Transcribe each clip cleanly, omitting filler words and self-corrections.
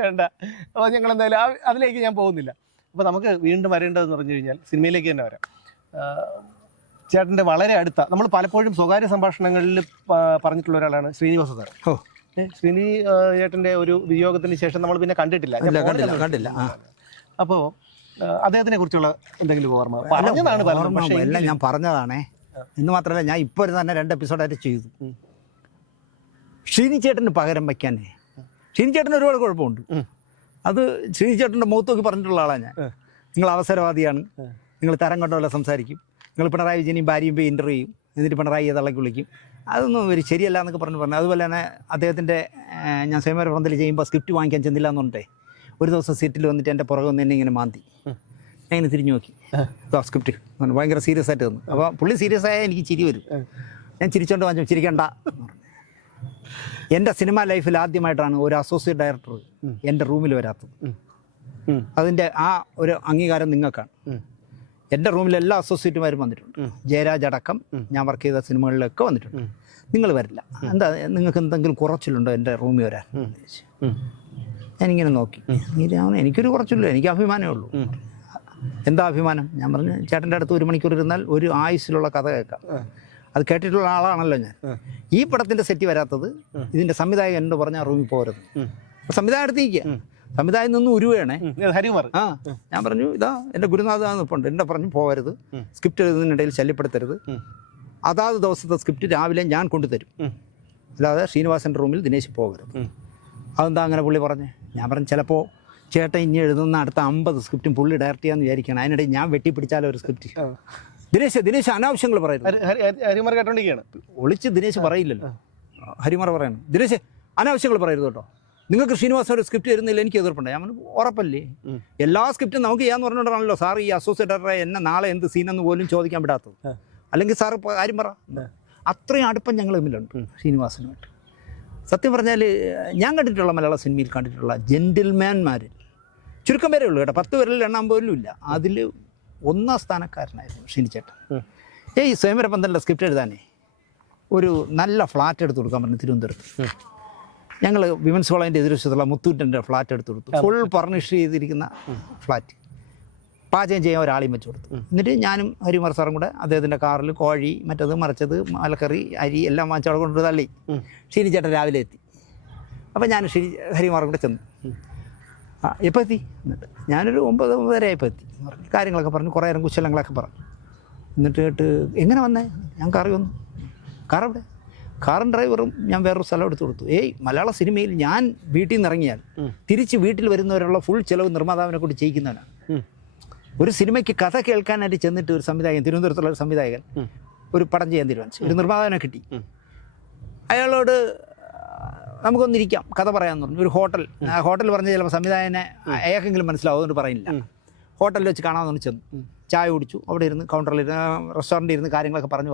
വേണ്ട. അപ്പോൾ ഞങ്ങൾ എന്തായാലും അതിലേക്ക് ഞാൻ പോകുന്നില്ല. അപ്പോൾ നമുക്ക് വീണ്ടും വരേണ്ടതെന്ന് പറഞ്ഞു കഴിഞ്ഞാൽ സിനിമയിലേക്ക് തന്നെ വരാം. ചേട്ടൻ്റെ വളരെ അടുത്ത, നമ്മൾ പലപ്പോഴും സ്വകാര്യ സംഭാഷണങ്ങളിൽ പറഞ്ഞിട്ടുള്ള ഒരാളാണ് ശ്രീനിവാസ സാർ. ശ്രീനി ചേട്ടൻ്റെ ഒരു വിയോഗത്തിന് ശേഷം നമ്മൾ പിന്നെ കണ്ടിട്ടില്ല. അപ്പോൾ അദ്ദേഹത്തിനെ കുറിച്ചുള്ള എന്തെങ്കിലും ഓർമ്മ പറഞ്ഞതാണ്? എല്ലാം ഞാൻ പറഞ്ഞതാണേ. എന്ന് മാത്രമല്ല, ഞാൻ ഇപ്പോൾ തന്നെ 2 എപ്പിസോഡായിട്ട് ചെയ്തു. ശ്രീനി ചേട്ടന് പകരം വയ്ക്കാനേ, ശ്രീനി ചേട്ടന് ഒരുപാട് കുഴപ്പമുണ്ട്. അത് ശ്രീനി ചേട്ടൻ്റെ മുഖത്ത് നോക്കി പറഞ്ഞിട്ടുള്ള ആളാണ് ഞാൻ. നിങ്ങൾ അവസരവാദിയാണ്, നിങ്ങൾ തരം കൊണ്ടല്ല സംസാരിക്കും, നിങ്ങൾ പിണറായി വിജയനെയും ഭാര്യയും പോയി ഇൻ്റർവ്യൂ ചെയ്യും, എന്നിട്ട് പിണറായിയെ തള്ളക്കി വിളിക്കും. അതൊന്നും ഒരു ശരിയല്ല എന്നൊക്കെ പറഞ്ഞു. അതുപോലെ തന്നെ അദ്ദേഹത്തിൻ്റെ ഞാൻ സ്വയംവര പന്തൽ ചെയ്യുമ്പോൾ സ്ക്രിപ്റ്റ് വാങ്ങിക്കാൻ ചെന്നില്ല എന്ന് പറഞ്ഞിട്ടേ ഒരു ദിവസം സീറ്റിൽ വന്നിട്ട് എൻ്റെ പുറകെ വന്ന് എന്നെ ഇങ്ങനെ മാന്തി. ഞാൻ ഇങ്ങനെ തിരിഞ്ഞു നോക്കി, സ്ക്രിപ്റ്റ് ഭയങ്കര സീരിയസ് ആയിട്ട് തന്നു. അപ്പോൾ പുള്ളി സീരിയസ് ആയാൽ എനിക്ക് ചിരി വരും. ഞാൻ ചിരിച്ചോണ്ട് വാങ്ങിച്ചു, ചിരിക്കണ്ട. എൻ്റെ സിനിമാ ലൈഫിൽ ആദ്യമായിട്ടാണ് ഒരു അസോസിയേറ്റ് ഡയറക്ടർ എൻ്റെ റൂമിൽ വരാത്തത്. അതിൻ്റെ ആ ഒരു അംഗീകാരം നിങ്ങൾക്കാണ്. എൻ്റെ റൂമിൽ എല്ലാ അസോസിയേറ്റുമാരും വന്നിട്ടുണ്ട്. ജയരാജ് അടക്കം ഞാൻ വർക്ക് ചെയ്ത സിനിമകളിലൊക്കെ വന്നിട്ടുണ്ട്. നിങ്ങൾ വരില്ല, എന്താ നിങ്ങൾക്ക് എന്തെങ്കിലും കുറച്ചിലുണ്ടോ എൻ്റെ റൂമിൽ വരാൻ? ഞാനിങ്ങനെ നോക്കി, എനിക്കൊരു കുറച്ചില്ല, എനിക്ക് അഭിമാനമേ ഉള്ളൂ. എന്താ അഭിമാനം? ഞാൻ പറഞ്ഞു, ചേട്ടൻ്റെ അടുത്ത് 1 മണിക്കൂർ ഇരുന്നാൽ ഒരു ആയുസ്സിലുള്ള കഥ കേൾക്കാം. അത് കേട്ടിട്ടുള്ള ആളാണല്ലോ ഞാൻ. ഈ പടത്തിൻ്റെ സെറ്റ് വരാത്തത് ഇതിൻ്റെ സംവിധായകൻ എന്നോട് പറഞ്ഞാൽ റൂമിൽ പോരുത്. സംവിധായകൻ അടുത്തേക്ക് സംവിധായകൻ നിന്ന് ഉരുവേണേ. ഞാൻ പറഞ്ഞു, ഇതാ എൻ്റെ ഗുരുനാഥാന്ന് ഇപ്പം ഉണ്ട്, എൻ്റെ പറഞ്ഞു പോകരുത്, സ്ക്രിപ്റ്റ് എഴുതുന്നതിനിടയിൽ ശല്യപ്പെടുത്തരുത്. അതാത് ദിവസത്തെ സ്ക്രിപ്റ്റ് രാവിലെ ഞാൻ കൊണ്ടുതരും, അല്ലാതെ ശ്രീനിവാസൻ്റെ റൂമിൽ ദിനേശ് പോകരുത്. അതെന്താ അങ്ങനെ പുള്ളി പറഞ്ഞേ? ഞാൻ പറഞ്ഞു, ചിലപ്പോൾ ചേട്ടൻ ഇനി എഴുതുന്ന അടുത്ത 50 സ്ക്രിപ്റ്റും പുള്ളി ഡയറക്റ്റ് ചെയ്യാമെന്ന് വിചാരിക്കണം. അതിനിടയിൽ ഞാൻ വെട്ടിപ്പിടിച്ചാലോ ഒരു സ്ക്രിപ്റ്റ്. ദിനേശ് അനാവശ്യങ്ങൾ പറയുന്നത് ഒളിച്ച് ദിനേശ് പറയില്ലല്ലോ. ഹരിമറ പറയണം, ദിനേശ് അനാവശ്യങ്ങൾ പറയരുത് കേട്ടോ, നിങ്ങൾക്ക് ശ്രീനിവാസൻ ഒരു സ്ക്രിപ്റ്റ് തരുന്നില്ല, എനിക്ക് എതിർപ്പുണ്ട്. ഞാൻ ഉറപ്പല്ലേ, എല്ലാ സ്ക്രിപ്റ്റും നമുക്ക് ചെയ്യാന്ന് പറഞ്ഞുകൊണ്ടാണല്ലോ സാർ ഈ അസോസിയേറ്റ് ഡയറക്ടറെ എന്നെ നാളെ എന്ത് സീനെന്ന് പോലും ചോദിക്കാൻ വിടാത്തത്. അല്ലെങ്കിൽ സാറ് കാര്യം പറ. അത്രയും അടുപ്പം ഞങ്ങൾ തമ്മിലുണ്ട് ശ്രീനിവാസനുമായിട്ട്. സത്യം പറഞ്ഞാൽ ഞാൻ കണ്ടിട്ടുള്ള മലയാള സിനിമയിൽ കണ്ടിട്ടുള്ള ജെന്റിൽമാൻമാരിൽ ചുരുക്കം പേരേ ഉള്ളൂ കേട്ടോ, 10 പേരിൽ എണ്ണാൻ പോലും ഇല്ല. അതിൽ 1ാം സ്ഥാനക്കാരനായിരുന്നു ഷിനിച്ചേട്ടൻ. ഈ സ്വയംവര പന്തലിൻ്റെ സ്ക്രിപ്റ്റ് എഴുതാനേ ഒരു നല്ല ഫ്ലാറ്റ് എടുത്ത് കൊടുക്കാൻ പറഞ്ഞു തിരുവനന്തപുരത്ത്. ഞങ്ങൾ വിമൻസ് കോളേജിൻ്റെ എതിർവശത്തുള്ള മുത്തൂറ്റിൻ്റെ ഫ്ലാറ്റ് എടുത്ത് കൊടുത്തു. ഫുൾ ഫർണിഷ് ചെയ്തിരിക്കുന്ന ഫ്ലാറ്റ്. പാചകം ചെയ്യാൻ ഒരാളെയും വെച്ച് കൊടുത്തു. എന്നിട്ട് ഞാനും ഹരിമാർ സാറും കൂടെ അദ്ദേഹത്തിൻ്റെ കാറിൽ കോഴി മറ്റത് മറിച്ചത് മലക്കറി അരി എല്ലാം വാങ്ങിച്ച് അവിടെ കൊണ്ട് തള്ളി. ഷീനി ചേട്ടൻ രാവിലെ എത്തി. അപ്പോൾ ഞാൻ ഹരിമാറും കൂടെ ചെന്നു. എപ്പോൾ എത്തി? എന്നിട്ട് ഞാനൊരു 9 ആയപ്പോൾ എത്തി. കാര്യങ്ങളൊക്കെ പറഞ്ഞു, കുറേ നേരം കുശലങ്ങളൊക്കെ പറഞ്ഞു. എന്നിട്ട് എങ്ങനെ വന്നേ? ഞാൻ കാറി വന്നു. കാറവിടെ? കാറും ഡ്രൈവറും ഞാൻ വേറൊരു സ്ഥലം എടുത്ത് കൊടുത്തു. മലയാള സിനിമയിൽ ഞാൻ വീട്ടിൽ നിന്ന് ഇറങ്ങിയാൽ തിരിച്ച് വീട്ടിൽ വരുന്നവരുള്ള ഫുൾ ചിലവ് നിർമ്മാതാവിനെ കൊണ്ട് ചെയ്യിക്കുന്നവനാണ്. ഒരു സിനിമയ്ക്ക് കഥ കേൾക്കാനായിട്ട് ചെന്നിട്ട് ഒരു സംവിധായകൻ, തിരുവനന്തപുരത്തുള്ള ഒരു സംവിധായകൻ ഒരു പടം ചെയ്യാൻ തീരുമാനിച്ചു. ഒരു നിർമ്മാതാവിനെ കിട്ടി. അയാളോട് നമുക്കൊന്നിരിക്കാം കഥ പറയാമെന്ന് പറഞ്ഞു. ഒരു ഹോട്ടൽ പറഞ്ഞ് ചിലപ്പോൾ സംവിധായകനെ അയാൾക്കെങ്കിലും മനസ്സിലാവും, അതുകൊണ്ട് പറയുന്നില്ല. ഹോട്ടലിൽ വെച്ച് കാണാമെന്ന് പറഞ്ഞ് ചെന്നു. ചായ കുടിച്ചു. അവിടെ ഇരുന്ന് കൗണ്ടറിലിരുന്ന് റെസ്റ്റോറൻറ്റിൽ ഇരുന്ന് കാര്യങ്ങളൊക്കെ പറഞ്ഞു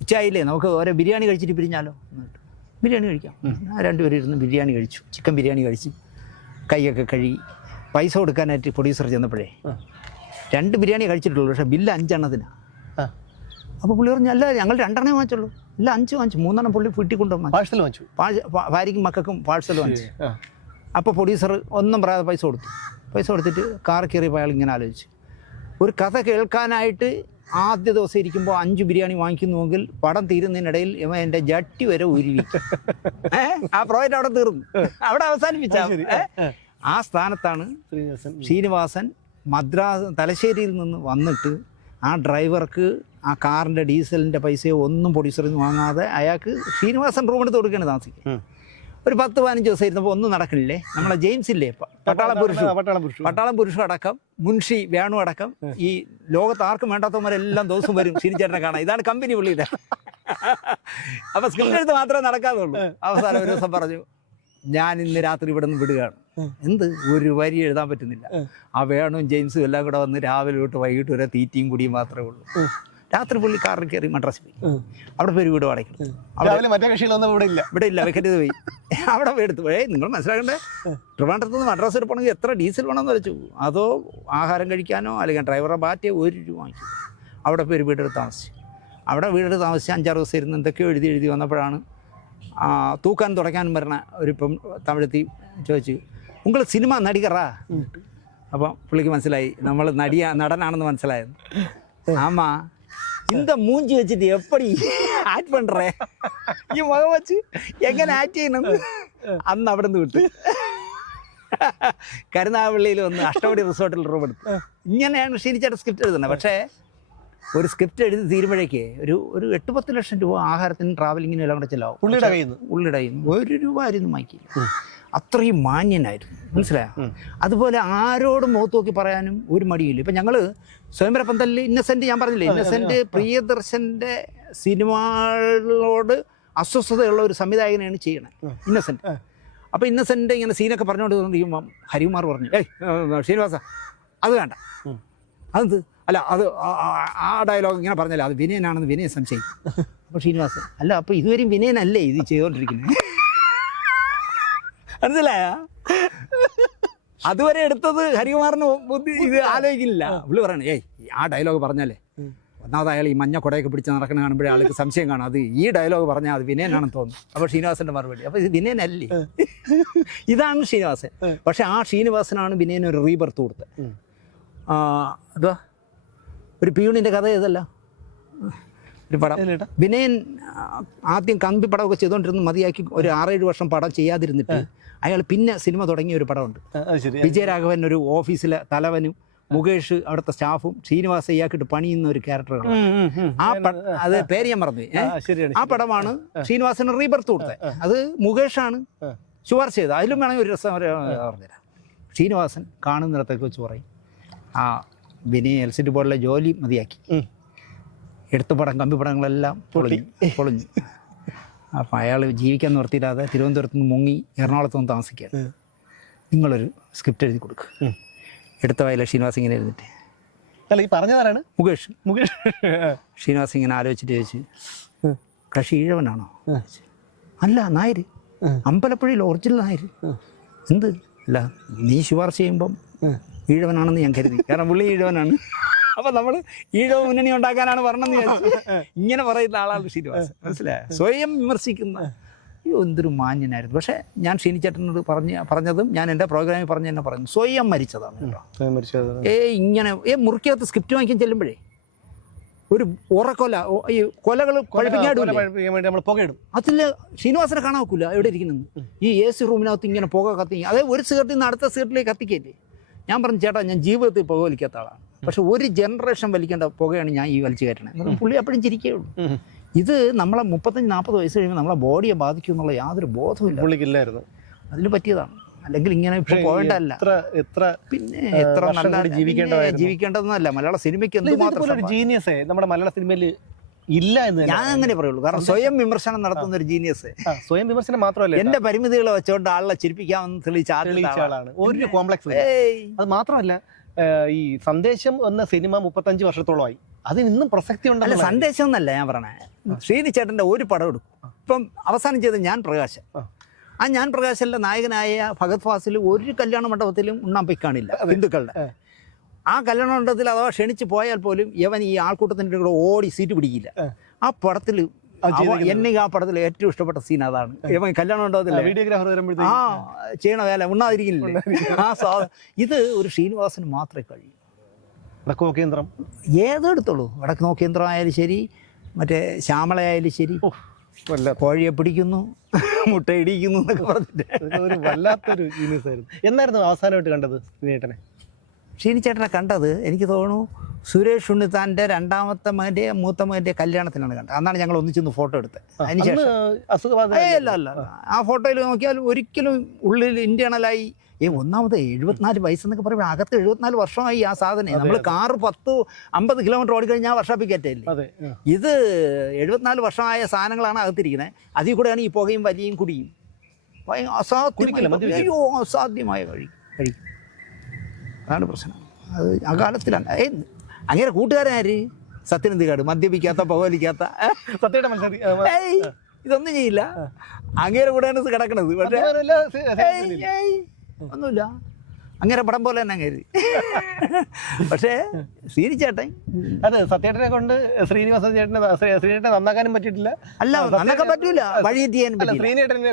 ഉച്ചയായില്ലേ, നമുക്ക് ഓരോ ബിരിയാണി കഴിച്ചിട്ട് പിരിഞ്ഞാലോ? ബിരിയാണി കഴിക്കാം. 2 പേരും ഇരുന്ന് ബിരിയാണി കഴിച്ചു. ചിക്കൻ ബിരിയാണി കഴിച്ച് കൈയൊക്കെ കഴുകി പൈസ കൊടുക്കാനായിട്ട് പ്രൊഡ്യൂസർ ചെന്നപ്പോഴേ 2 ബിരിയാണി കഴിച്ചിട്ടുള്ളൂ, പക്ഷേ ബില്ല് 5 എണ്ണത്തിനാണ്. അപ്പോൾ പുള്ളി പറഞ്ഞു, അല്ല ഞങ്ങൾ 2 എണ്ണേ വാങ്ങിച്ചുള്ളൂ. ഇല്ല 5 വാങ്ങിച്ചു. 3 എണ്ണം പുള്ളി വീട്ടിൽ പാഴ്സൽ വാങ്ങിച്ചു. ഭാര്യയ്ക്കും മക്കൾക്കും പാഴ്സൽ വാങ്ങിച്ചു. അപ്പോൾ പ്രൊഡ്യൂസർ ഒന്നും പറയാതെ പൈസ കൊടുത്തിട്ട് കാർ കയറിയപ്പോൾ അയാൾ ഇങ്ങനെ ആലോചിച്ചു, ഒരു കഥ കേൾക്കാനായിട്ട് ആദ്യ ദിവസം ഇരിക്കുമ്പോൾ 5 ബിരിയാണി വാങ്ങിക്കുന്നുവെങ്കിൽ പടം തീരുന്നതിനിടയിൽ എൻ്റെ ജട്ടി വരെ ഉരുവിക്കും. ആ പ്രോജക്റ്റ് അവിടെ തീർന്നു, അവിടെ അവസാനിപ്പിച്ച. ആ സ്ഥാനത്താണ് ശ്രീനിവാസൻ തലശ്ശേരിയിൽ നിന്ന് വന്നിട്ട് ആ ഡ്രൈവർക്ക് ആ കാറിൻ്റെ ഡീസലിൻ്റെ പൈസയോ ഒന്നും പ്രൊഡ്യൂസറിൽ നിന്ന് വാങ്ങാതെ അയാൾക്ക് ശ്രീനിവാസൻ റൂമെടുത്ത് കൊടുക്കുകയാണ് താമസിക്കുക. ഒരു 10-15 ദിവസം ഇരുന്നപ്പോൾ ഒന്നും നടക്കണില്ലേ. നമ്മളെ ജെയിംസ് ഇല്ലേ, പട്ടാളം പുരുഷ അടക്കം, മുൻഷി വേണു അടക്കം, ഈ ലോകത്ത് ആർക്കും വേണ്ടാത്തവന്മാരെല്ലാം ദിവസം വരും ശ്രീനിച്ചേട്ടനെ കാണാൻ. ഇതാണ് കമ്പനി പുള്ളിയുടെ. അപ്പോൾ സ്ക്രിപ്റ്റ് എഴുത്ത് മാത്രമേ നടക്കാതുള്ളൂ. അവസാനം ഒരു ദിവസം പറഞ്ഞു, ഞാൻ ഇന്ന് രാത്രി ഇവിടെ നിന്ന് വിടുകയാണ്. എന്ത്, ഒരു വരി എഴുതാൻ പറ്റുന്നില്ല. ആ വേണും ജെയിംസും എല്ലാം കൂടെ വന്ന് രാവിലെ തൊട്ട് വൈകിട്ട് വരെ തീറ്റയും കുടിയും മാത്രമേ ഉള്ളൂ. രാത്രി പുള്ളി കാറിൽ കയറി മദ്രാസിൽ പോയി. അവിടെ പോയി വീട് വാടകയ്ക്ക്. ഇവിടെ ഇല്ല, വെക്കരുത് പോയി. അവിടെ പോയി എടുത്തു. നിങ്ങൾ മനസ്സിലാക്കണ്ടേ, ട്രിവാൻഡ്രത്ത് നിന്ന് മദ്രാസ് വരെ പോകണമെങ്കിൽ എത്ര ഡീസൽ വേണമെന്ന് വെച്ചു. അതോ ആഹാരം കഴിക്കാനോ അല്ലെങ്കിൽ ഡ്രൈവറെ ബാറ്റിയോ 1 രൂപ വാങ്ങിച്ചു. അവിടെ പോയി ഒരു വീടെടുത്ത് താമസിച്ചു. അവിടെ വീടെടുത്ത് താമസിച്ച് 5-6 ദിവസം ഇരുന്ന് എന്തൊക്കെയോ എഴുതി വന്നപ്പോഴാണ് തൂക്കാൻ തുടയ്ക്കാനും പറഞ്ഞ ഒരു തമിഴത്തി ചോദിച്ചു ഉങ്ങൾ സിനിമ നടികറാ. അപ്പം പുള്ളിക്ക് മനസ്സിലായി നമ്മൾ നടനാണെന്ന് മനസ്സിലായത്. ആമാ இந்த മൂഞ്ചി വെച്ചിട്ട് എപ്പടി ആക്ട് പണ്ടേ ഈ മുഖം വെച്ച് എങ്ങനെ ആക്ട് ചെയ്യണം അന്ന് അവിടെ നിന്ന് വിട്ട് കരുനാഗപ്പള്ളിയിൽ വന്ന് അഷ്ടപടി റിസോർട്ടിൽ റൂം എടുത്തു. ഇങ്ങനെയാണ് ഷീനിച്ചേട്ടൻ സ്ക്രിപ്റ്റ് എഴുതുന്നത്. പക്ഷേ ഒരു സ്ക്രിപ്റ്റ് എഴുതി തീരുമ്പോഴേക്ക് ഒരു 8-10 ലക്ഷം രൂപ ആഹാരത്തിനും ട്രാവലിങ്ങിനും എല്ലാം കൂടെ ചിലവും. പുള്ളിയുടെ കയ്യിൽ നിന്ന് 1 രൂപ ആയിരുന്നു വാങ്ങിക്കില്ല. അത്രയും മാന്യനായിരുന്നു, മനസ്സിലായോ? അതുപോലെ ആരോടും മുഖത്ത് നോക്കി പറയാനും ഒരു മടിയില്ല. ഇപ്പം ഞങ്ങൾ സ്വയംവര പന്തലിൽ ഇന്നസെൻറ്റ്, ഞാൻ പറഞ്ഞില്ലേ, ഇന്നസെൻറ്റ് പ്രിയദർശൻ്റെ സിനിമകളോട് അസ്വസ്ഥതയുള്ള ഒരു സംവിധായകനെയാണ് ചെയ്യണത് ഇന്നസെൻറ്റ്. അപ്പോൾ ഇന്നസെൻറ്റ് ഇങ്ങനെ സീനൊക്കെ പറഞ്ഞുകൊണ്ടിരിക്കുമ്പം ഹരികുമാർ പറഞ്ഞു, ശ്രീനിവാസ അത് വേണ്ട, അത് അല്ല, അത് ആ ഡയലോഗ് ഇങ്ങനെ പറഞ്ഞല്ലോ, അത് വിനയനാണെന്ന് വിനയൻ സംശയിക്കും. അപ്പോൾ ശ്രീനിവാസൻ അല്ല, അപ്പോൾ ഇതുവരെയും വിനയനല്ലേ ഇത് ചെയ്തുകൊണ്ടിരിക്കുന്നത്, മനസ്സിലായ? അതുവരെ എടുത്തത് ഹരികുമാറിന് ബുദ്ധി ഇത് ആലോചിക്കില്ല. പുള്ളി പറയണേ ആ ഡയലോഗ് പറഞ്ഞാലേ ഒന്നാമത് അയാൾ ഈ മഞ്ഞ കുടയൊക്കെ പിടിച്ച് നടക്കുന്ന കാണുമ്പോഴേ ആൾക്ക് സംശയം കാണും, അത് ഈ ഡയലോഗ് പറഞ്ഞാൽ അത് വിനയനാണെന്ന് തോന്നുന്നു. അപ്പോൾ ശ്രീനിവാസൻ്റെ മറുപടി, അപ്പോൾ ഇത് വിനയനല്ലേ, ഇതാണ് ശ്രീനിവാസൻ. പക്ഷേ ആ ശ്രീനിവാസനാണ് വിനയന് ഒരു റീബർത്ത് കൊടുത്തത്. അതാ ഒരു പിയൂണിൻ്റെ കഥ ഏതല്ല, ഒരു പടം വിനയൻ ആദ്യം കമ്പി പടമൊക്കെ ചെയ്തുകൊണ്ടിരുന്ന് മതിയാക്കി ഒരു 6-7 വർഷം പടം ചെയ്യാതിരുന്നിട്ട് അയാൾ പിന്നെ സിനിമ തുടങ്ങിയ ഒരു പടമുണ്ട്. വിജയരാഘവൻ ഒരു ഓഫീസിലെ തലവനും മുകേഷ് അവിടുത്തെ സ്റ്റാഫും ശ്രീനിവാസ ഇയാക്കിട്ട് പണിയുന്ന ഒരു ക്യാരക്ടറാണ്. അത് പേര് ഞാൻ പറഞ്ഞു. ആ പടമാണ് ശ്രീനിവാസന് റീബർത്ത് കൊടുത്തത്. അത് മുകേഷാണ് ശുപാർശ ചെയ്തത്. അതിലും വേണമെങ്കിൽ ഒരു രസം പറഞ്ഞുതരാം. ശ്രീനിവാസൻ കാണുന്നിടത്തേക്ക് വെച്ച് പറയും, ആ വിനയ് എൽസിറ്റി ബോർഡിലെ ജോലി മതിയാക്കി, എടുത്ത പടം കമ്പി പടങ്ങളെല്ലാം പൊളിഞ്ഞു. അപ്പം അയാൾ ജീവിക്കാൻ നിർത്തിയില്ലാതെ തിരുവനന്തപുരത്ത് നിന്ന് മുങ്ങി എറണാകുളത്ത് നിന്ന് താമസിക്കുകയാണ്. നിങ്ങളൊരു സ്ക്രിപ്റ്റ് എഴുതി കൊടുക്കുക. എടുത്ത വയല ശ്രീനിവാസ് ഇങ്ങനെ എഴുതിട്ട്, അല്ല ഈ പറഞ്ഞതാരാണ്? മുകേഷ്. ശ്രീനിവാസ് ഇങ്ങനെ ആലോചിച്ചിട്ട് ചോദിച്ചു, കക്ഷി ഈഴവനാണോ? അല്ല, നായർ, അമ്പലപ്പുഴയിൽ ഒറിജിനൽ നായർ. എന്ത്? അല്ല, നീ ശുപാർശ ചെയ്യുമ്പം ഈഴവനാണെന്ന് ഞാൻ കരുതി, കാരണം പുള്ളി ഈഴവനാണ്. അപ്പം നമ്മൾ ഈഴവ മുന്നണി ഉണ്ടാക്കാനാണ് പറഞ്ഞതെന്ന് വിചാരിച്ചു. ഇങ്ങനെ പറയുന്ന ആളാണ് ശ്രീനിവാസൻ, മനസ്സിലായോ? സ്വയം വിമർശിക്കുന്ന എന്തൊരു മാന്യനായിരുന്നു. പക്ഷേ ഞാൻ ഷീനിച്ചേട്ടനോട് പറഞ്ഞതും ഞാൻ എൻ്റെ പ്രോഗ്രാമിൽ തന്നെ പറഞ്ഞു, സ്വയം മരിച്ചതാണ് കേട്ടോ. ഇങ്ങനെ മുറിക്കകത്ത് സ്ക്രിപ്റ്റ് വാങ്ങിക്കാൻ ചെല്ലുമ്പോഴേ ഒരു ഉറക്കൊല, ഈ കൊലകൾ പഴിപ്പിക്കാടും, അതിൽ ശ്രീനിവാസനെ കാണാൻ വെക്കില്ല എവിടെ ഇരിക്കുന്നത്. ഈ AC റൂമിനകത്ത് ഇങ്ങനെ പുക കത്തി, അതേ ഒരു സിഗരറ്റിൽ നിന്ന് അടുത്ത സിഗരറ്റിലേക്ക് കത്തിക്കല്ലേ. ഞാൻ പറഞ്ഞു, ചേട്ടാ ഞാൻ ജീവിതത്തിൽ പുക വലിക്കാത്ത ആളാണ്, പക്ഷെ ഒരു ജനറേഷൻ വലിക്കേണ്ട പുകയാണ് ഞാൻ ഈ വലിച്ചു കയറ്റണത്. പുള്ളി അപ്പോഴും ചിരിക്കുകയുള്ളൂ. ഇത് നമ്മളെ 35-40 വയസ്സ് കഴിയുമ്പോൾ നമ്മളെ ബോഡിയെ ബാധിക്കും എന്നുള്ള യാതൊരു ബോധമില്ല പുള്ളിക്കില്ലായിരുന്നു. അതിന് പറ്റിയതാണ്. അല്ലെങ്കിൽ ഇങ്ങനെ ഇപ്പോൾ പോയിട്ടല്ല. പിന്നെ എത്ര നല്ല ജീവിക്കേണ്ടതെന്നല്ല, മലയാള സിനിമയ്ക്ക് എന്തുമാത്രം ജീനിയസ് നമ്മുടെ മലയാള സിനിമയിൽ ഇല്ല എന്ന് ഞാൻ അങ്ങനെ പറയുള്ളൂ. കാരണം സ്വയം വിമർശനം നടത്തുന്ന ഒരു ജീനിയസ്. സ്വയം വിമർശനം മാത്രമല്ല, എന്റെ പരിമിതികളെ വെച്ചുകൊണ്ട് ആളെ ചിരിപ്പിക്കാമെന്ന് തെളിയിച്ച ആളാണ്. ഒരു കോംപ്ലക്സ്. അത് മാത്രമല്ല, ഈ സന്ദേശം എന്ന സിനിമ 35 വർഷത്തോളമായി, അതിന് ഇന്നും പ്രസക്തി ഉണ്ടല്ല. സന്ദേശം എന്നല്ല ഞാൻ പറഞ്ഞേ, ശ്രീനിച്ചേട്ടൻ്റെ ഒരു പടം എടുക്കും. ഇപ്പം അവസാനം ചെയ്ത ഞാൻ പ്രകാശൻ, ആ ഞാൻ പ്രകാശനിലെ നായകനായ ഭഗത് ഫാസിൽ ഒരു കല്യാണ മണ്ഡപത്തിലും ഉണ്ണാൻ പോയി കാണില്ല ഹിന്ദുക്കളുടെ. ആ കല്യാണ മണ്ഡപത്തിൽ അഥവാ ക്ഷണിച്ച് പോയാൽ പോലും ഇവൻ ഈ ആൾക്കൂട്ടത്തിൻ്റെ കൂടെ ഓടി സീറ്റ് പിടിക്കില്ല. ആ പടത്തിൽ എന്നെ ആ പടത്തിൽ ഏറ്റവും ഇഷ്ടപ്പെട്ട സീൻ അതാണ്. ഇവൻ കല്യാണ മണ്ഡപത്തിൽ ആ ചെയ്യണ വേല ഉണ്ണാതിരിക്കില്ലേ. ഇത് ഒരു ശ്രീനിവാസന് മാത്രമേ കഴിയൂ. വടക്ക് നോക്കേന്ദ്രം ഏതെടുത്തോളൂ, വടക്ക് നോക്കേന്ദ്രം ആയാലും ശരി, മറ്റേ ശ്യാമളയായാലും ശരി, കോഴിയെ പിടിക്കുന്നു, മുട്ട ഇടിക്കുന്നു എന്നൊക്കെ പറഞ്ഞിട്ട് ഒരു വല്ലാത്തൊരു ജീനിയസ് ആയിരുന്നു. എന്നായിരുന്നു അവസാനമായിട്ട് കണ്ടത് ശ്രീനിയേട്ടനെ? ശ്രീനിച്ചേട്ടനെ കണ്ടത് എനിക്ക് തോന്നുന്നു സുരേഷ് ഉണ്ണിത്താൻ്റെ 2ാമത്തെ മകൻ്റെ 3ാമത്തെ മകൻ്റെ കല്യാണത്തിനാണ് കണ്ടത്. അന്നാണ് ഞങ്ങൾ ഒന്നിച്ചൊന്ന് ഫോട്ടോ എടുത്തത്. അതിനുശേഷം അല്ല ആ ഫോട്ടോയിൽ നോക്കിയാൽ ഒരിക്കലും ഉള്ളിൽ ഇന്റേണലായി ഒന്നാമത് 74 വയസ്സെന്നൊക്കെ പറയുമ്പോൾ അകത്ത് 74 വർഷമായി ആ സാധനം. നമ്മൾ കാറ് 10-50 കിലോമീറ്റർ ഓടിക്കഴിഞ്ഞാൽ വർഷാപ്പിൽ കയറ്റല്ലേ. ഇത് 74 വർഷമായ സാധനങ്ങളാണ് അകത്തിരിക്കുന്നത്. അതിൽ കൂടെയാണ് ഈ പുകയും വലിയും കുടിയും. അസാധ്യമായ കഴിക്കും. അതാണ് പ്രശ്നം. അത് ആ കാലത്തിലാണ്. അങ്ങനെ കൂട്ടുകാരനാര് സത്യനന്ദിക്കാട് മദ്യപിക്കാത്ത പുകവലിക്കാത്ത ഇതൊന്നും ചെയ്യില്ല. അങ്ങേരെ കൂടെയാണ് കിടക്കണത്. പക്ഷേ ഒന്നുമില്ല. അങ്ങനെ പടം പോലെ തന്നെ കരുതി. പക്ഷേ ശ്രീനിച്ചേട്ടൻ അതെ സത്യേട്ടനെ കൊണ്ട് ശ്രീനിവാസൻ ശ്രീനേട്ടനെ നന്നാക്കാനും പറ്റിയിട്ടില്ല. അല്ല നന്നൊക്കെ പറ്റൂല, വഴി എത്തിക്കാനും പറ്റില്ല. ശ്രീനേട്ടനെ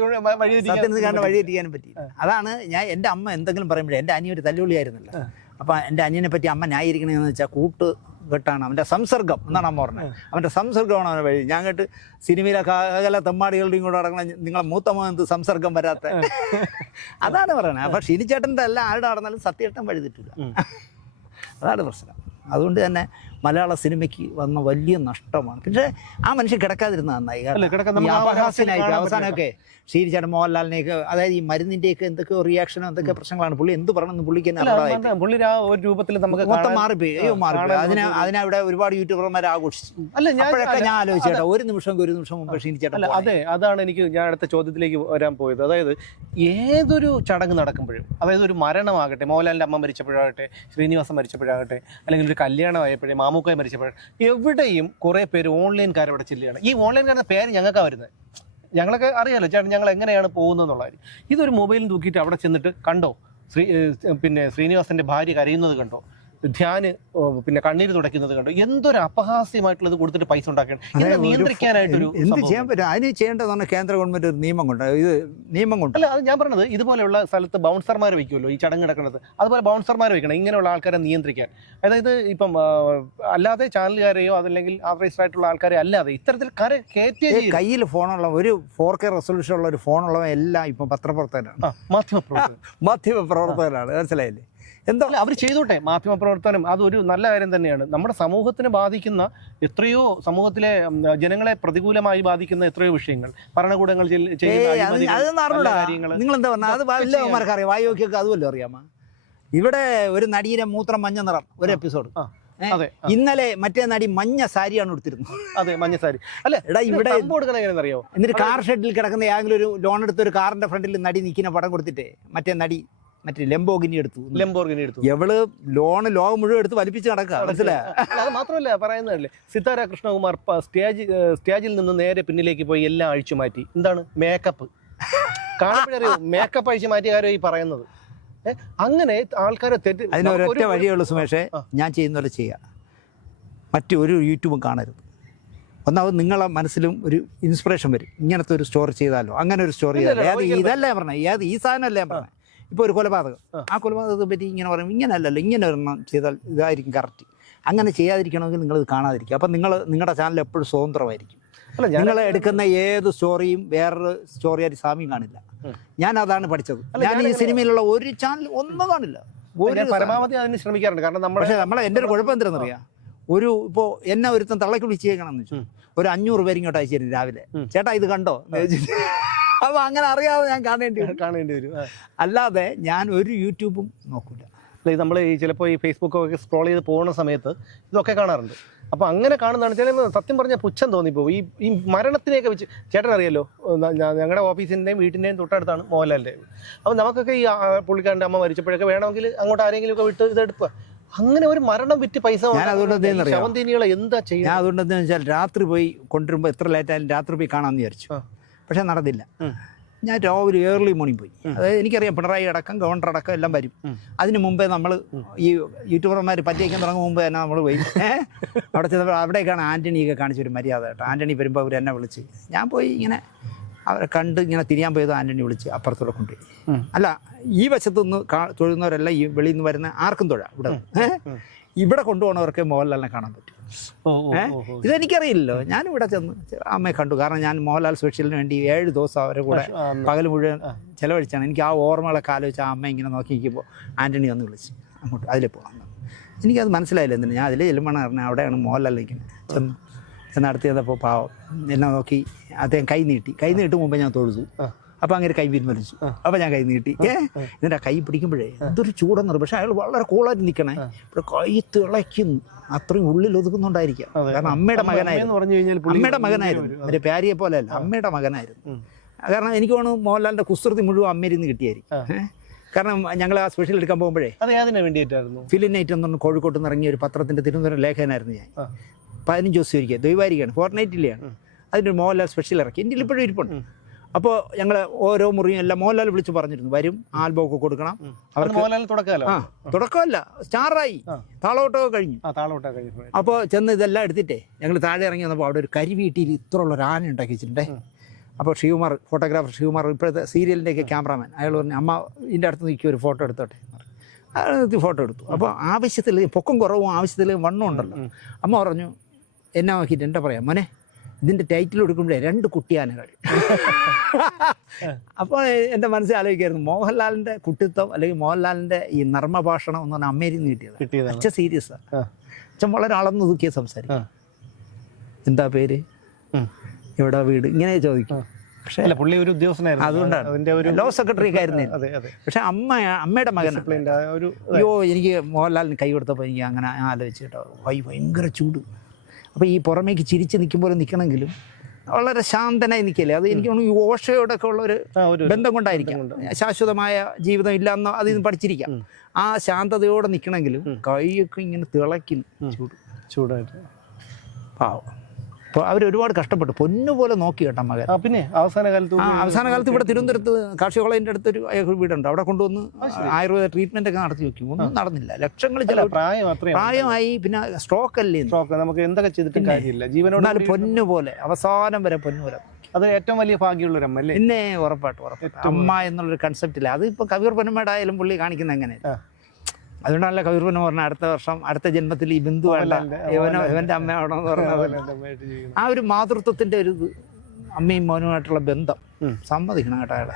സത്യത്തിൽ വഴി എത്തിക്കാനും പറ്റിയില്ല. അതാണ് എൻ്റെ അമ്മ എന്തെങ്കിലും പറയുമ്പോഴേ, എൻ്റെ അനിയൊരു തല്ലുള്ളിയായിരുന്നല്ലോ. അപ്പം എൻ്റെ അനിയനെ പറ്റി അമ്മ ന്യായീകരിക്കണമെന്ന് വെച്ചാൽ കൂട്ട് കെട്ടാണ് അവൻ്റെ സംസർഗം എന്നാണ് അമ്മ പറഞ്ഞത്. അവൻ്റെ സംസർഗമാണ് അവനെ വഴി. ഞാൻ കേട്ട് സിനിമയിലെ കാകല തെമ്മാടികളുടെയും കൂടെ അടങ്ങണ നിങ്ങളെ മൂത്ത മോൻ എന്ത് സംസർഗം വരാത്ത അതാണ് പറയുന്നത്. അപ്പം ഷിനിച്ചേട്ടൻ്റെ അല്ല ആരുടെ നടന്നാലും സത്യേട്ടൻ വഴി തെറ്റില്ല. അതാണ് പ്രശ്നം. അതുകൊണ്ട് തന്നെ മലയാള സിനിമയ്ക്ക് വന്ന വലിയ നഷ്ടമാണ്. പക്ഷേ ആ മനുഷ്യൻ കിടക്കാതിരുന്ന നന്നായി. അപഹാസ്യനായിട്ട് അവസാനമൊക്കെ ശ്രീനിച്ചേട്ടൻ മോഹൻലാലിനെയൊക്കെ, അതായത് ഈ മരുന്നിൻ്റെയൊക്കെ എന്തൊക്കെയോ റിയാക്ഷനോ എന്തൊക്കെ പ്രശ്നങ്ങളാണ്. പുള്ളി എന്ത് പറയണമെന്ന് പുള്ളിക്ക് തന്നെ പുള്ളി ആ ഒരു രൂപത്തിൽ നമുക്ക് മൊത്തം മാറിപ്പോയി. മാറിപ്പോയി. അതിനവിടെ ഒരുപാട് യൂട്യൂബർമാർ ആഘോഷിച്ചു. അപ്പോഴൊക്കെ ഞാൻ ആലോചിച്ചേട്ടാ, ഒരു നിമിഷം മുമ്പ് ക്ഷീണിച്ചേട്ടാ. അതെ, അതാണ് ഞാൻ അടുത്ത ചോദ്യത്തിലേക്ക് വരാൻ പോയത്. അതായത് ഏതൊരു ചടങ്ങ് നടക്കുമ്പോഴും, അതായത് ഒരു മരണമാകട്ടെ, മോഹൻലാലിൻ്റെ അമ്മ മരിച്ചപ്പോഴാകട്ടെ, ശ്രീനിവാസൻ മരിച്ചപ്പോഴാകട്ടെ, അല്ലെങ്കിൽ ഒരു കല്യാണമായപ്പോഴേ, മാമൂക്കായി മരിച്ചപ്പോഴും, എവിടെയും കുറേ പേര് ഓൺലൈൻകാർ അവിടെ ചെല്ലുകയാണ്. ഈ ഓൺലൈൻകാരുടെ പേര് ഞങ്ങൾക്കാണ് വരുന്നത്. ഞങ്ങളൊക്കെ അറിയാമല്ലോ ചേട്ടൻ ഞങ്ങൾ എങ്ങനെയാണ് പോകുന്നതെന്നുള്ള കാര്യം. ഇതൊരു മൊബൈലിൽ തൂക്കിയിട്ട് അവിടെ ചെന്നിട്ട് കണ്ടോ ശ്രീനിവാസൻ്റെ ഭാര്യ കരയുന്നത് കണ്ടോ, ധ്യാന് പിന്നെ കണ്ണീര് തുടയ്ക്കുന്നത് കണ്ടോ, എന്തൊരു അപഹാസ്യമായിട്ടുള്ളത് കൊടുത്തിട്ട് പൈസ ഉണ്ടാക്കണം. ഇത് നിയന്ത്രിക്കാനായിട്ടൊരു എന്ത് ചെയ്യാൻ പറ്റും? അതിന് ചെയ്യേണ്ടതാണ് കേന്ദ്ര ഗവൺമെന്റ് ഒരു നിയമം കൊണ്ട്. ഇത് നിയമം കൊണ്ട് അല്ല, അത് ഞാൻ പറഞ്ഞത് ഇതുപോലെയുള്ള സ്ഥലത്ത് ബൗൺസർമാർ വയ്ക്കുമല്ലോ ഈ ചടങ്ങ് നടക്കുന്നത്, അതുപോലെ ബൗൺസർമാർ വെക്കണം ഇങ്ങനെയുള്ള ആൾക്കാരെ നിയന്ത്രിക്കാൻ. അതായത് ഇപ്പം അല്ലാതെ ചാനലുകാരെയോ അതല്ലെങ്കിൽ ആവറേജ് ആയിട്ടുള്ള ആൾക്കാരെ അല്ലാതെ ഇത്തരത്തിൽ കയറ്റിയ കയ്യിൽ ഫോണുള്ള ഒരു 4K റെസൊല്യൂഷൻ ഉള്ള ഒരു ഫോണുള്ളവ എല്ലാം ഇപ്പം പത്രപ്രവർത്തകരാണ്, മാധ്യമപ്രവർത്തകരാണ്. മനസ്സിലായില്ലേ? എന്താ അവർ ചെയ്തോട്ടെ. മാധ്യമപ്രവർത്തനം അതൊരു നല്ല കാര്യം തന്നെയാണ്. നമ്മുടെ സമൂഹത്തിനെ ബാധിക്കുന്ന എത്രയോ, സമൂഹത്തിലെ ജനങ്ങളെ പ്രതികൂലമായി ബാധിക്കുന്ന എത്രയോ വിഷയങ്ങൾ, ഭരണകൂടങ്ങൾ കാര്യങ്ങൾ. നിങ്ങളെന്താ പറഞ്ഞാൽ അത് എല്ലാവർക്കും അറിയാം, വായുവൊക്കെ അതുമല്ലോ അറിയാമോ? ഇവിടെ ഒരു നടിയുടെ മൂത്രം മഞ്ഞ നിറം ഒരു എപ്പിസോഡ്. ഇന്നലെ മറ്റേ നടി മഞ്ഞ സാരിയാണ് എടുത്തിരുന്നത്. അതെ, മഞ്ഞ സാരി. അല്ല എടാ, ഇവിടെ അറിയോ, എന്നിട്ട് കാർ ഷെഡിൽ കിടക്കുന്ന ഏതെങ്കിലും ഒരു ലോൺ എടുത്ത ഒരു കാറിന്റെ ഫ്രണ്ടിൽ നടി നിൽക്കുന്ന പടം കൊടുത്തിട്ട് മറ്റേ നടി ലംബോർഗിനി എടുത്തു. എവള് ലോണ് ലോകം മുഴുവൻ എടുത്ത് വലിപ്പിച്ച് നടക്കുക. മനസ്സിലായി? അത് മാത്രമല്ല പറയുന്നതല്ലേ, സിതാര കൃഷ്ണകുമാർ സ്റ്റേജിൽ നിന്ന് നേരെ പിന്നിലേക്ക് പോയി എല്ലാം അഴിച്ചു മാറ്റി. എന്താണ് മേക്കപ്പ് കാണുമ്പോഴറിയോ, മേക്കപ്പ് അഴിച്ചു മാറ്റിയ കാര്യം ഈ പറയുന്നത്. അങ്ങനെ ആൾക്കാരെ തെറ്റ്. അതിനൊരൊറ്റ വഴിയുള്ളൂ സുമേഷേ, ഞാൻ ചെയ്യുന്ന പോലെ ചെയ്യുക, മറ്റൊരു യൂട്യൂബും കാണരുത്. ഒന്നാമത് നിങ്ങളെ മനസ്സിലും ഒരു ഇൻസ്പിറേഷൻ വരും, ഇങ്ങനത്തെ ഒരു സ്റ്റോറി ചെയ്താലോ, അങ്ങനെ ഒരു സ്റ്റോറി ചെയ്താലോ. ഇതല്ലേ പറഞ്ഞത്, ഈ സാധനമല്ലേ പറഞ്ഞത്. ഇപ്പോൾ ഒരു കൊലപാതകം, ആ കൊലപാതകത്തെ പറ്റി ഇങ്ങനെ പറയും, ഇങ്ങനെ അല്ലല്ലോ, ഇങ്ങനെ ഒരെണ്ണം ചെയ്താൽ ഇതായിരിക്കും കറക്റ്റ്. അങ്ങനെ ചെയ്യാതിരിക്കണമെങ്കിൽ നിങ്ങളിത് കാണാതിരിക്കുക. അപ്പം നിങ്ങളുടെ ചാനൽ എപ്പോഴും സ്വതന്ത്രമായിരിക്കും. നിങ്ങൾ എടുക്കുന്ന ഏത് സ്റ്റോറിയും വേറൊരു സ്റ്റോറിയായിട്ട് സാമ്യം കാണില്ല. ഞാൻ അതാണ് പഠിച്ചത്. ഞാൻ ഈ സിനിമയിലുള്ള ഒരു ചാനൽ ഒന്നും കാണില്ല, പരമാവധി അതിന് ശ്രമിക്കാറുണ്ട്. കാരണം പക്ഷേ എൻ്റെ ഒരു കുഴപ്പം എന്തിനാണെന്നറിയാം, ഇപ്പോൾ എന്നെ ഒരുത്തം തള്ളക്ക് വിളിച്ചേക്കണമെന്ന് വെച്ചു, ഒരു 500 പേര് ഇങ്ങോട്ട് അയച്ചു തരും രാവിലെ, ചേട്ടാ ഇത് കണ്ടോ എന്ന് ചോദിച്ചിട്ട്. അപ്പോൾ അങ്ങനെ അറിയാതെ ഞാൻ കാണേണ്ടി വരും. അല്ലാതെ ഞാൻ ഒരു യൂട്യൂബും നോക്കില്ല. നമ്മൾ ഈ ചിലപ്പോൾ ഈ ഫേസ്ബുക്കൊക്കെ സ്ക്രോൾ ചെയ്ത് പോകുന്ന സമയത്ത് ഇതൊക്കെ കാണാറുണ്ട്. അപ്പോൾ അങ്ങനെ കാണുന്നതാണ് ചില സത്യം പറഞ്ഞാൽ പുച്ഛം തോന്നിപ്പോവും. ഈ മരണത്തിനെയൊക്കെ വെച്ച് ചേട്ടൻ അറിയാലോ, ഞങ്ങളുടെ ഓഫീസിൻ്റെയും വീട്ടിൻ്റെയും തൊട്ടടുത്താണ് മോഹൻലാലിൻ്റെ. അപ്പോൾ നമുക്കൊക്കെ ഈ പുള്ളിക്കാരൻ്റെ അമ്മ മരിച്ചപ്പോഴൊക്കെ വേണമെങ്കിൽ അങ്ങോട്ട് ആരെങ്കിലുമൊക്കെ വിട്ട് ഇതെടുക്കുക. അങ്ങനെ ഒരു മരണം വിറ്റ് പൈസ ശവന്തീനികളെ എന്താ ചെയ്യുക? ഞാൻ അതുകൊണ്ട് എന്താണെന്ന് വെച്ചാൽ രാത്രി പോയി കൊണ്ടുവരുമ്പോൾ എത്ര ലേറ്റായാലും രാത്രി പോയി കാണാമെന്ന് വിചാരിച്ചു. പക്ഷെ നടന്നില്ല. ഞാൻ രാവിലെ ഏർലി മോർണിംഗ് പോയി. അതായത് എനിക്കറിയാം പിണറായി അടക്കം ഗവർണർ അടക്കം എല്ലാം വരും. അതിന് മുമ്പേ നമ്മൾ ഈ യൂട്യൂബർമാർ പറ്റിയേക്കാൻ തുടങ്ങും മുമ്പ് തന്നെ നമ്മൾ പോയി അവിടെ ചെന്നപ്പോൾ അവിടേക്കാണ് ആൻ്റണിയൊക്കെ കാണിച്ചൊരു മര്യാദ കേട്ടോ. ആൻ്റണി വരുമ്പോൾ അവർ എന്നെ വിളിച്ച്, ഞാൻ പോയി ഇങ്ങനെ അവരെ കണ്ട് ഇങ്ങനെ തിരിയാൻ പോയത് ആൻ്റണി വിളിച്ച് അപ്പുറത്തൂടെ കൊണ്ടുപോയി. അല്ല, ഈ വശത്തുനിന്ന് തൊഴുന്നവരെല്ലാം ഈ വെളിയിൽ നിന്ന് വരുന്ന ആർക്കും തൊഴാം. ഇവിടെ കൊണ്ടുപോകുന്നവർക്ക് മോഹൻലാലിനെ കാണാൻ പറ്റും. ഇതെനിക്കറിയില്ലല്ലോ. ഞാനിവിടെ ചെന്ന് അമ്മയെ കണ്ടു. കാരണം ഞാൻ മോഹൻലാൽ സ്പെഷ്യലിന് വേണ്ടി 7 ദിവസം അവരെ കൂടെ പകൽ മുഴുവൻ ചിലവഴിച്ചാണ്. എനിക്ക് ആ ഓർമ്മകളൊക്കെ ആലോചിച്ച് ആ അമ്മ ഇങ്ങനെ നോക്കി നിൽക്കുമ്പോൾ ആൻ്റണി വന്ന് വിളിച്ച് അങ്ങോട്ട് അതിൽ പോകാം. എനിക്കത് മനസ്സിലായില്ല എന്തിനാ. ഞാൻ അതിൽ ചെല്ലുമ്പോൾ പറഞ്ഞാൽ അവിടെയാണ് മോഹൻലാൽ നിൽക്കുന്നത്. ചെന്നടുത്ത് ചെന്നപ്പോൾ പാവം എന്നെ നോക്കി അദ്ദേഹം കൈ നീട്ടി മുമ്പ് ഞാൻ തൊഴുതു. അപ്പോൾ അങ്ങനെ കൈ പിൻവലിച്ചു. അപ്പോൾ ഞാൻ കൈ നീട്ടി. എന്നിട്ട് കൈ പിടിക്കുമ്പോഴേ എന്തൊരു ചൂടെന്ന്. പക്ഷേ അയാൾ വളരെ കൂളായിട്ട് നിൽക്കണേ. ഇവിടെ കൈ തിളയ്ക്കുന്നു. അത്രയും ഉള്ളിൽ ഒതുക്കുന്നുണ്ടായിരിക്കാം. കാരണം അമ്മയുടെ മകനായിരുന്നു. മറ്റേ പ്യാരിയെ പോലെ അല്ല, അമ്മയുടെ മകനായിരുന്നു. കാരണം എനിക്ക് തോന്നുന്നു മോഹൻലാലിൻ്റെ കുസൃതി മുഴുവൻ അമ്മയിരുന്ന് കിട്ടിയായിരിക്കും. കാരണം ഞങ്ങൾ ആ സ്പെഷ്യൽ എടുക്കാൻ പോകുമ്പോഴേ ഫിലിം നൈറ്റ് എന്ന് പറഞ്ഞ് കോഴിക്കോട്ട് നിന്ന് ഇറങ്ങിയ ഒരു പത്രത്തിൻ്റെ തിരുവനന്തപുരം ലേഖകനായിരുന്നു ഞാൻ. 15 ദിവസം ഇരിക്കുക, ദൈവാരിക്കാണ്, ഫോർട്ട്നൈറ്റിലെയാണ്. അതിൻ്റെ മോഹൻലാൽ സ്പെഷ്യൽ ഇറക്കി. എൻ്റെ ഇപ്പോഴും ഇരിപ്പുണ്ട്. അപ്പോൾ ഞങ്ങൾ ഓരോ മുറിയും എല്ലാം മോഹൻലാൽ വിളിച്ച് പറഞ്ഞിരുന്നു, വരും, ആൽബമൊക്കെ കൊടുക്കണം അവർക്ക്. മോഹൻലാൽ തുടക്കാലോ. തുടക്കമല്ല, സ്റ്റാറായി, താളോട്ടമൊക്കെ കഴിഞ്ഞു. അപ്പോൾ ചെന്ന് ഇതെല്ലാം എടുത്തിട്ടേ ഞങ്ങൾ താഴെ ഇറങ്ങി വന്നപ്പോൾ അവിടെ ഒരു കരിവീട്ടിയിൽ ഇത്രയുള്ള ഒരു ആന ഉണ്ടാക്കി വെച്ചിട്ടുണ്ടേ. അപ്പോൾ ശിവകുമാർ, ഫോട്ടോഗ്രാഫർ ശിവകുമാർ, ഇപ്പോഴത്തെ സീരിയലിൻ്റെയൊക്കെ ക്യാമറാമാൻ, അയാൾ പറഞ്ഞു അമ്മ ഇതിൻ്റെ അടുത്ത് നിൽക്കുക, ഒരു ഫോട്ടോ എടുത്തോട്ടെ. അയാൾ നിർത്തി ഫോട്ടോ എടുത്തു. അപ്പോൾ ആവശ്യത്തിൽ പൊക്കം കുറവും ആവശ്യത്തിൽ വണ്ണം ഉണ്ടല്ലോ. അമ്മ പറഞ്ഞു എന്നെ നോക്കിയിട്ട് എന്താ പറയാം, മോനെ ഇതിൻ്റെ ടൈറ്റിൽ കൊടുക്കുമ്പോഴേ 2 കുട്ടിയാനകൾ. അപ്പോൾ എൻ്റെ മനസ്സിൽ ആലോചിക്കായിരുന്നു മോഹൻലാലിൻ്റെ കുട്ടിത്വം അല്ലെങ്കിൽ മോഹൻലാലിൻ്റെ ഈ നർമ്മഭാഷണം എന്ന് പറഞ്ഞാൽ അമ്മേരിൽ നിന്ന് കിട്ടിയത്. അച്ഛൻ സീരിയസാണ്, അച്ഛൻ വളരെ അളന്ന് തൂക്കിയ സംസാരിക്കും. എന്താ പേര്, എവിടെ വീട്, ഇങ്ങനെ ചോദിക്കും. പക്ഷേ പുള്ളി ഒരു ഉദ്യോഗസ്ഥനായിരുന്നു, അതുകൊണ്ടാണ് ലോ സെക്രട്ടറി ഒക്കെ ആയിരുന്നു. പക്ഷെ അമ്മയുടെ മകൻ അയ്യോ എനിക്ക് മോഹൻലാലിന് കൈ കൊടുത്തപ്പോൾ എനിക്ക് അങ്ങനെ ആലോചിച്ച് കേട്ടോ, ഭയങ്കര ചൂട്. അപ്പോൾ ഈ പുറമേക്ക് ചിരിച്ച് നിൽക്കുമ്പോൾ നിൽക്കണമെങ്കിലും വളരെ ശാന്തനായി നിൽക്കില്ലേ. അത് എനിക്ക് തോന്നുന്നു ഈ ഓഷയോടൊക്കെ ഉള്ളൊരു ബന്ധം കൊണ്ടായിരിക്കാം. ശാശ്വതമായ ജീവിതം ഇല്ലയെന്ന് അതിൽ നിന്ന് പഠിച്ചിരിക്കാം. ആ ശാന്തതയോടെ നിൽക്കണമെങ്കിലും കൈയൊക്കെ ഇങ്ങനെ തിളയ്ക്കും, ചൂടായിട്ട്. പാവം. അപ്പോൾ അവരൊരുപാട് കഷ്ടപ്പെട്ടു, പൊന്നുപോലെ നോക്കി കേട്ടോ മകൻ. പിന്നെ അവസാന കാലത്ത് ഇവിടെ തിരുവനന്തപുരത്ത് കാർഷിക കോളേജിൻ്റെ അടുത്തൊരു വീടുണ്ട്, അവിടെ കൊണ്ടുവന്ന് ആയുർവേദ ട്രീറ്റ്മെൻ്റ് ഒക്കെ നടത്തി നോക്കി, ഒന്നും നടന്നില്ല. ലക്ഷങ്ങൾ പ്രായമായി, പിന്നെ സ്ട്രോക്ക് അല്ലേ, നമുക്ക് എന്തൊക്കെ ചെയ്തിട്ടും കാര്യമില്ല, ജീവനോട് പൊന്നുപോലെ അവസാനം വരെ പൊന്നുപോലെ. അത് ഏറ്റവും വലിയ ഭാഗ്യമുള്ളൊരു അമ്മ അല്ലേ? പിന്നെ ഉറപ്പായിട്ടും അമ്മ എന്നുള്ളൊരു കൺസെപ്റ്റില്ല. അത് ഇപ്പോൾ കവിയൂർ പൊന്നമ്മേടായാലും പുള്ളി കാണിക്കുന്നത് എങ്ങനെ. അതുകൊണ്ടല്ല കവിയൂർ പൊന്നമ്മ പറഞ്ഞ അടുത്ത വർഷം അടുത്ത ജന്മത്തിൽ ഈ ബിന്ദു വേണ്ട, ഇവൻ്റെ അമ്മയാവണമെന്ന് പറഞ്ഞത്. ആ ഒരു മാതൃത്വത്തിൻ്റെ ഒരു അമ്മയും മോനുമായിട്ടുള്ള ബന്ധം സമ്മതിക്കണം കേട്ടോ അയാളെ.